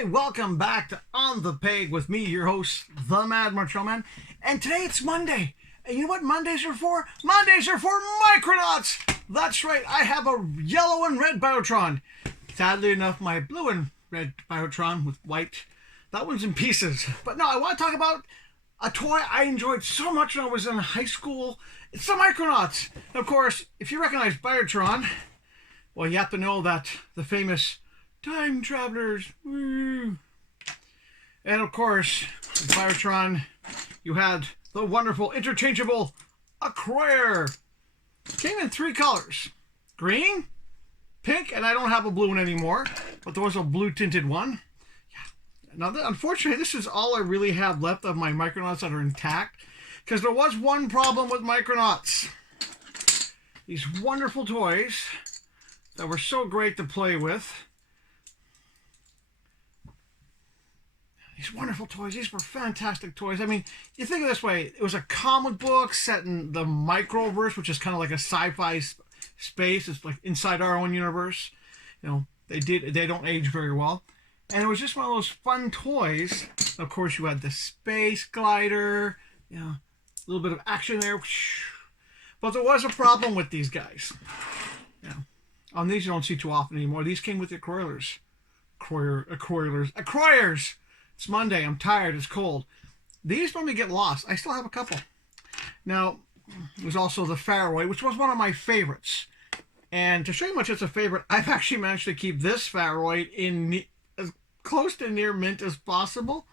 Hey, welcome back to On the Peg with me, your host, the Mad Marshall Man. And today it's Monday. And you know what Mondays are for? Mondays are for Micronauts! That's right, I have a yellow and red Biotron. Sadly enough, my blue and red Biotron with white, that one's in pieces. But no, I want to talk about a toy I enjoyed so much when I was in high school. It's the Micronauts. And of course, if you recognize Biotron, well, you have to know that the famous time travelers, woo. And of course, in Biotron, you had the wonderful interchangeable Acquire. Came in 3 colors: green, pink, and I don't have a blue one anymore, but there was a blue tinted one. Yeah. Now, unfortunately, this is all I really have left of my Micronauts that are intact, because there was one problem with Micronauts. These wonderful toys that were so great to play with. These wonderful toys. These were fantastic toys. I mean, you think of it this way. It was a comic book set in the microverse, which is kind of like a sci-fi space. It's like inside our own universe. You know, they don't age very well. And it was just one of those fun toys. Of course, you had the space glider. You know, a little bit of action there. But there was a problem with these guys. Yeah. On these you don't see too often anymore. These came with the Acquirers. Acquirers! It's Monday. I'm tired. It's cold. These normally get lost. I still have a couple. Now, there's also the Faroe, which was one of my favorites. And to show you how much it's a favorite, I've actually managed to keep this Faroe in as close to near mint as possible.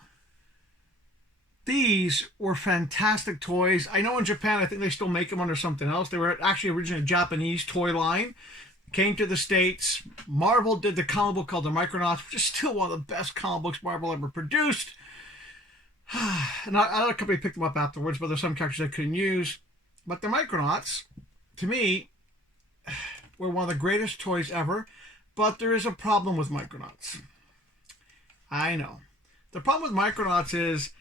These were fantastic toys. I know in Japan, I think they still make them under something else. They were actually originally a Japanese toy line. Came to the States. Marvel did the comic book called The Micronauts, which is still one of the best comic books Marvel ever produced. And another company picked them up afterwards, but there's some characters I couldn't use. But the Micronauts, to me, were one of the greatest toys ever. But there is a problem with Micronauts. I know. The problem with Micronauts is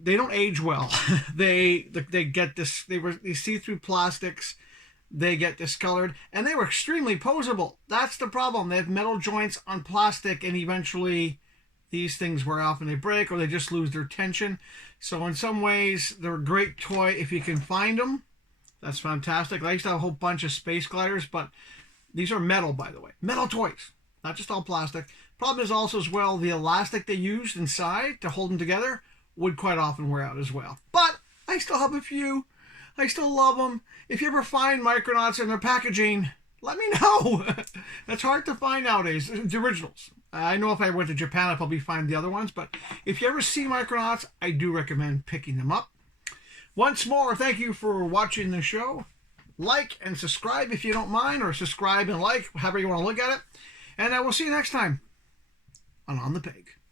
they don't age well. they get this. These see-through plastics. They get discolored, and they were extremely posable. That's the problem. They have metal joints on plastic, and eventually these things wear off and they break, or they just lose their tension. So in some ways, they're a great toy if you can find them. That's fantastic. I used to have a whole bunch of space gliders, but these are metal, by the way. Metal toys, not just all plastic. Problem is also as well, the elastic they used inside to hold them together would quite often wear out as well. But I still have a few. I still love them. If you ever find Micronauts in their packaging, let me know. That's hard to find nowadays. The originals. I know if I went to Japan, I'd probably find the other ones. But if you ever see Micronauts, I do recommend picking them up. Once more, thank you for watching the show. Like and subscribe if you don't mind, or subscribe and like, however you want to look at it. And I will see you next time on the Peg.